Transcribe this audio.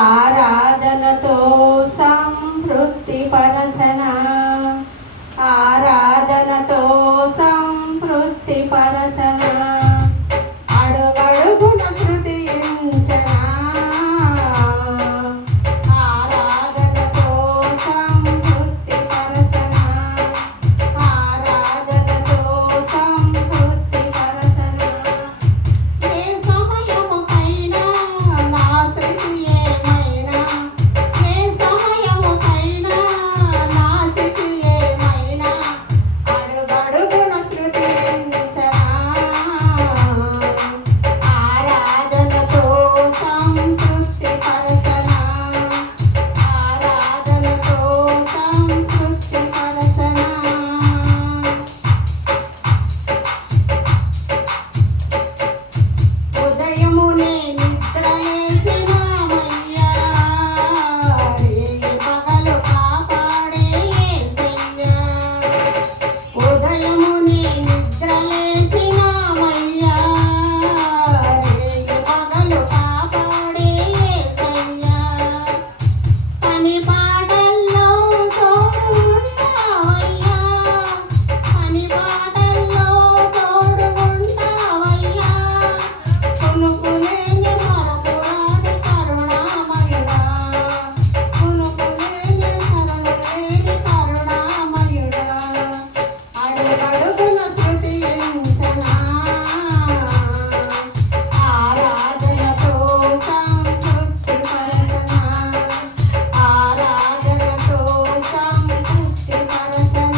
ఆరాధనతో సంతృప్తి పరసన, ఆరాధనతో సంతృప్తి పరసన, అడుగడుగున శృతించన, ఆరాధనతో సంతృప్తి పరసన, ఆరాధనతో సంతృప్తి పరసన. ఏ సమయముకైనా నా శృతి ఏమైనా, ఏ సమయముకైనా నా శృతి ఏమైనా, అడుగడుగున శృతించన, ఆరాధనతో సంతృప్తి పరసన, ఆరాధనతో సంతృప్తి పరసన. ఉదయమునే నిద్రలేచినామయ్యా, రేయి పగలు కాపాడే యేసయ్యా. ఉదయమునే నిద్రలేచినామయ్యా, రేయి పగలు కాపాడే యేసయ్యా. పని పాటల్లో తోడుగుంటావయ్యా, పని పాటల్లో తోడుగుంటావయ్యా. కొనుకులేని మరపురాని కరుణామయుడా, కొనుకులేని మరపులేని కరుణామయుడా, అడుగడుగున శృతించన, ఆరాధనతో సంతృప్తి పరసన, ఆరాధనతో సంతృప్తి పరసన.